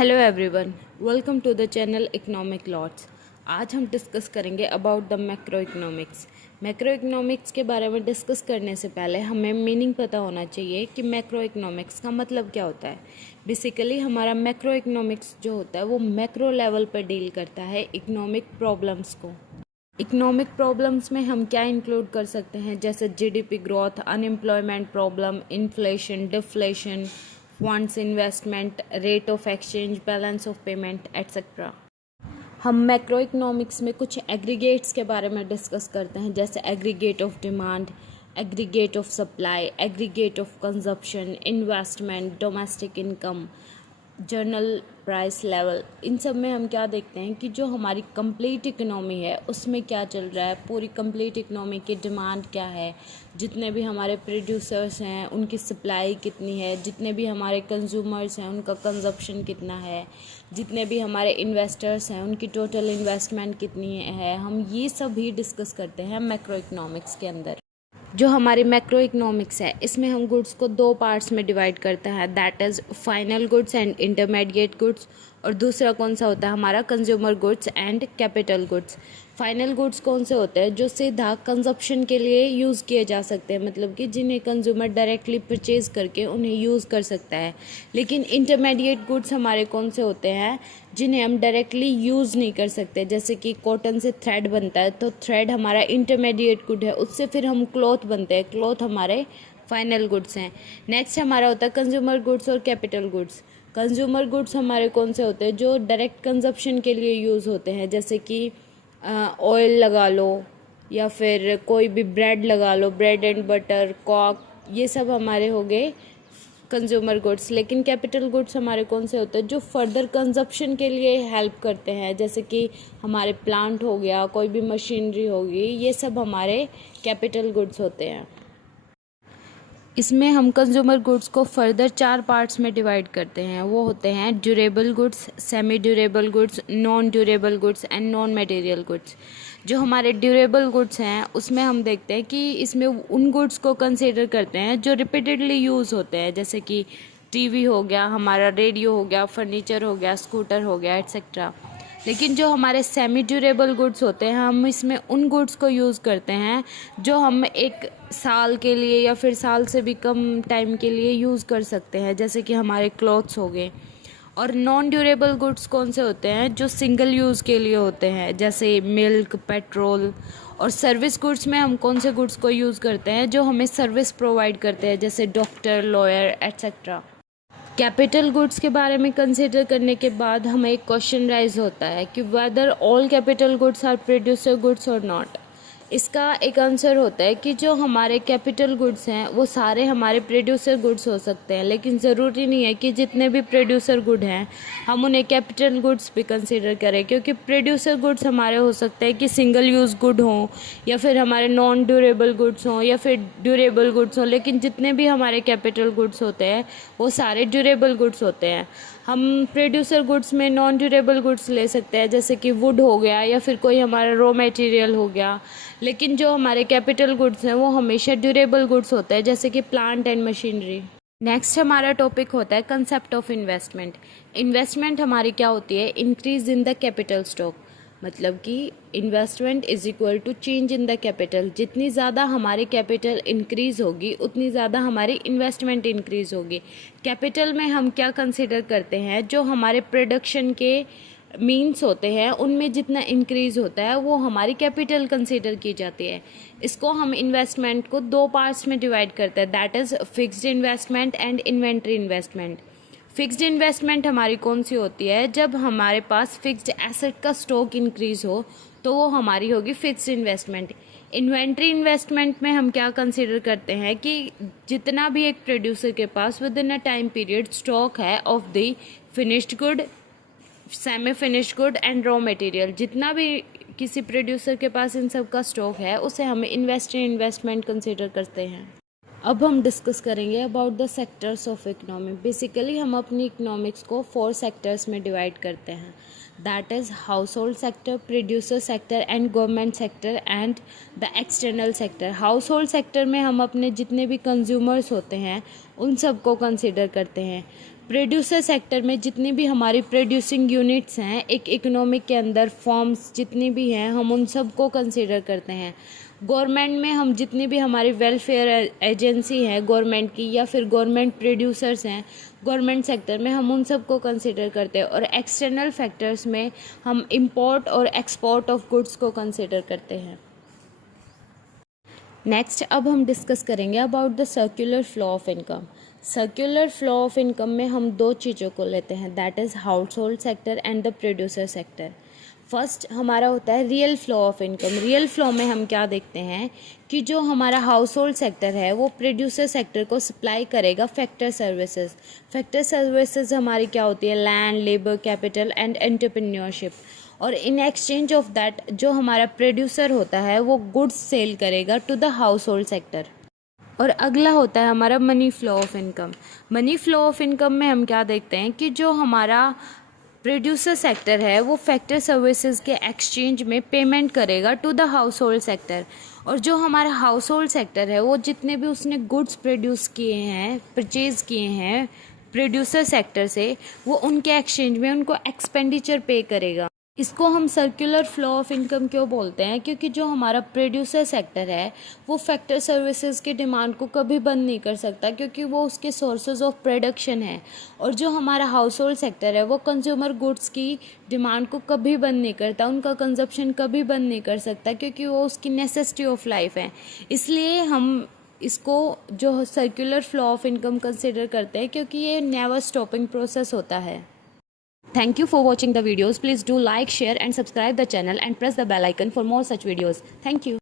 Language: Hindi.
Hello everyone, welcome to the channel economic lots. आज हम डिस्कस करेंगे about the macroeconomics. Macroeconomics के बारे में डिस्कस करने से पहले हमें मीनिंग पता होना चाहिए कि मैक्रो इकोनॉमिक्स का मतलब क्या होता है। बेसिकली हमारा मैक्रो इकोनॉमिक्स जो होता है वो मैक्रो लेवल पर डील करता है इकोनॉमिक प्रॉब्लम्स को। इकोनॉमिक प्रॉब्लम्स में हम क्या इंक्लूड कर सकते हैं, जैसे GDP growth, unemployment problem, inflation, deflation, funds investment, rate of exchange, balance of payment etcetera. हम मैक्रो इकोनॉमिक्स में कुछ एग्रीगेट्स के बारे में डिस्कस करते हैं, जैसे aggregate of demand, aggregate of supply, aggregate of consumption, investment, domestic income, general price level. इन सब में हम क्या देखते हैं कि जो हमारी कंप्लीट इकोनॉमी है उसमें क्या चल रहा है, पूरी कंप्लीट इकोनॉमी की डिमांड क्या है, जितने भी हमारे प्रोड्यूसर्स हैं उनकी सप्लाई कितनी है, जितने भी हमारे कंज्यूमर्स हैं उनका कंजप्शन कितना है, जितने भी हमारे इन्वेस्टर्स हैं उनकी टोटल इन्वेस्टमेंट कितनी है। हम ये सब ही डिस्कस करते हैं मैक्रो इकोनॉमिक्स के अंदर। जो हमारी मैक्रो इकोनॉमिक्स है इसमें हम गुड्स को दो पार्ट्स में डिवाइड करते हैं, that is final goods and intermediate goods, और दूसरा कौन सा होता है हमारा consumer goods and capital goods. Final goods कौन से होते हैं जो सीधा कंजप्शन के लिए यूज़ किए जा सकते हैं, मतलब कि जिन्हें कंज्यूमर डायरेक्टली परचेज करके उन्हें यूज़ कर सकता है। लेकिन इंटरमीडिएट गुड्स हमारे कौन से होते हैं जिन्हें हम डायरेक्टली यूज़ नहीं कर सकते, जैसे कि कॉटन से थ्रेड बनता है तो थ्रेड हमारा इंटरमीडिएट गुड है, उससे फिर हम क्लॉथ बनते हैं, क्लॉथ हमारे फाइनल गुड्स हैं। नेक्स्ट हमारा होता है कंज्यूमर गुड्स और कैपिटल गुड्स। कंज्यूमर गुड्स हमारे कौन से होते हैं जो डायरेक्ट कंजप्शन के लिए यूज़ होते हैं, जैसे कि ऑयल लगा लो या फिर कोई भी ब्रेड लगा लो, ब्रेड एंड बटर, कॉक, ये सब हमारे हो गए कंज्यूमर गुड्स। लेकिन कैपिटल गुड्स हमारे कौन से होते हैं जो फर्दर कंजप्शन के लिए हेल्प करते हैं, जैसे कि हमारे प्लांट हो गया, कोई भी मशीनरी होगी, ये सब हमारे कैपिटल गुड्स होते हैं। इसमें हम कंज्यूमर गुड्स को फर्दर 4 पार्ट्स में डिवाइड करते हैं। वो होते हैं durable goods, semi durable goods, non durable goods and non material goods. जो हमारे ड्यूरेबल गुड्स हैं उसमें हम देखते हैं कि इसमें उन गुड्स को कंसीडर करते हैं जो रिपीटेडली यूज़ होते हैं, जैसे कि टीवी हो गया, हमारा रेडियो हो गया, फर्नीचर हो गया, स्कूटर हो गया एट्सेट्रा। लेकिन जो हमारे सेमी ड्यूरेबल गुड्स होते हैं हम इसमें उन गुड्स को यूज़ करते हैं जो हम एक साल के लिए या फिर साल से भी कम टाइम के लिए यूज़ कर सकते हैं, जैसे कि हमारे क्लॉथ्स हो गए। और नॉन ड्यूरेबल गुड्स कौन से होते हैं जो सिंगल यूज़ के लिए होते हैं, जैसे मिल्क, पेट्रोल। और सर्विस गुड्स में हम कौन से गुड्स को यूज़ करते हैं जो हमें सर्विस प्रोवाइड करते हैं, जैसे doctor, lawyer etcetera. Capital goods के बारे में कंसिडर करने के बाद हमें एक क्वेश्चन राइज होता है कि whether all capital goods are producer goods और नॉट। इसका एक आंसर होता है कि जो हमारे कैपिटल गुड्स हैं वो सारे हमारे प्रोड्यूसर गुड्स हो सकते हैं, लेकिन ज़रूरी नहीं है कि जितने भी प्रोड्यूसर गुड हैं हम उन्हें कैपिटल गुड्स भी कंसीडर करें, क्योंकि प्रोड्यूसर गुड्स हमारे हो सकते हैं कि सिंगल यूज़ गुड हों या फिर हमारे नॉन ड्यूरेबल गुड्स हों या फिर ड्यूरेबल गुड्स हों, लेकिन जितने भी हमारे कैपिटल गुड्स होते हैं वो सारे ड्यूरेबल गुड्स होते हैं। हम प्रोड्यूसर गुड्स में नॉन ड्यूरेबल गुड्स ले सकते हैं, जैसे कि वुड हो गया या फिर कोई हमारा रॉ मटेरियल हो गया, लेकिन जो हमारे कैपिटल गुड्स हैं वो हमेशा ड्यूरेबल गुड्स होते हैं, जैसे कि प्लांट एंड मशीनरी। नेक्स्ट हमारा टॉपिक होता है कंसेप्ट ऑफ इन्वेस्टमेंट। इन्वेस्टमेंट हमारी क्या होती है, increase in the capital stock, मतलब कि investment is equal to change in the capital. जितनी ज़्यादा हमारी कैपिटल इंक्रीज़ होगी उतनी ज़्यादा हमारी इन्वेस्टमेंट इंक्रीज़ होगी। कैपिटल में हम क्या कंसिडर करते हैं, जो हमारे प्रोडक्शन के मीन्स होते हैं उनमें जितना इंक्रीज़ होता है वो हमारी कैपिटल कंसिडर की जाती है। इसको हम इन्वेस्टमेंट को 2 पार्ट्स में डिवाइड करते हैं, that is fixed investment and inventory investment. Fixed investment हमारी कौन सी होती है, जब हमारे पास फिक्स्ड एसेट का स्टॉक इंक्रीज़ हो तो वो हमारी होगी फिक्स्ड इन्वेस्टमेंट। इन्वेंट्री इन्वेस्टमेंट में हम क्या कंसीडर करते हैं कि जितना भी एक प्रोड्यूसर के पास within a time period stock है of the finished good, semi finished good and raw material, जितना भी किसी प्रोड्यूसर के पास इन सब का स्टॉक है उसे हम इन्वेस्टरी इन्वेस्टमेंट कंसीडर करते हैं। अब हम डिस्कस करेंगे about the sectors of economy. Basically हम अपनी इकोनॉमिक्स को 4 सेक्टर्स में डिवाइड करते हैं, that is house hold sector, producer sector and government sector and the external sector. House hold sector में हम अपने जितने भी कंज्यूमर्स होते हैं उन सब को कंसिडर करते हैं। प्रोड्यूसर सेक्टर में जितनी भी हमारी प्रोड्यूसिंग यूनिट्स हैं, एक इकोनॉमिक के अंदर फॉर्म्स जितनी भी हैं, हम उन सब को कंसिडर करते हैं। गवर्नमेंट में हम जितनी भी हमारी वेलफेयर एजेंसी है गवर्नमेंट की, या फिर गवर्नमेंट प्रोड्यूसर्स हैं गवर्नमेंट सेक्टर में, हम उन सब को कंसिडर करते हैं। और एक्सटर्नल फैक्टर्स में हम इंपोर्ट और एक्सपोर्ट ऑफ गुड्स को कंसिडर करते हैं। नेक्स्ट अब हम डिस्कस करेंगे about the circular flow of income. Circular flow of income में हम दो चीज़ों को लेते हैं, that is house hold sector and the producer sector. First हमारा होता है real flow of income. Real flow में हम क्या देखते हैं कि जो हमारा हाउस होल्ड सेक्टर है वो प्रोड्यूसर सेक्टर को सप्लाई करेगा फैक्टर सर्विसेज। फैक्टर सर्विसेज हमारी क्या होती है, land, labour, capital and entrepreneurship. और इन एक्सचेंज ऑफ दैट जो हमारा प्रोड्यूसर होता है वो गुड्स सेल करेगा to the household sector. और अगला होता है हमारा money flow of income. Money flow of income में हम क्या देखते हैं कि जो हमारा प्रोड्यूसर सेक्टर है वो फैक्टर सर्विसेज के एक्सचेंज में पेमेंट करेगा to the household sector. और जो हमारा हाउस होल्ड सेक्टर है वो जितने भी उसने गुड्स प्रोड्यूस किए हैं, परचेज़ किए हैं प्रोड्यूसर सेक्टर से, वो उनके एक्सचेंज में उनको एक्सपेंडिचर पे करेगा। इसको हम सर्कुलर फ्लो ऑफ इनकम क्यों बोलते हैं, क्योंकि जो हमारा प्रोड्यूसर सेक्टर है वो फैक्टर सर्विसेज की डिमांड को कभी बंद नहीं कर सकता, क्योंकि वो उसके सोर्सेज ऑफ प्रोडक्शन है। और जो हमारा हाउस होल्ड सेक्टर है वो कंज्यूमर गुड्स की डिमांड को कभी बंद नहीं करता, उनका कंजप्शन कभी बंद नहीं कर सकता, क्योंकि वो उसकी नेसेसिटी ऑफ लाइफ है। इसलिए हम इसको जो circular flow of income consider करते हैं, क्योंकि ये नेवर स्टॉपिंग प्रोसेस होता है। Thank you for watching the videos. Please do like, share and subscribe the channel and press the bell icon for more such videos. Thank you.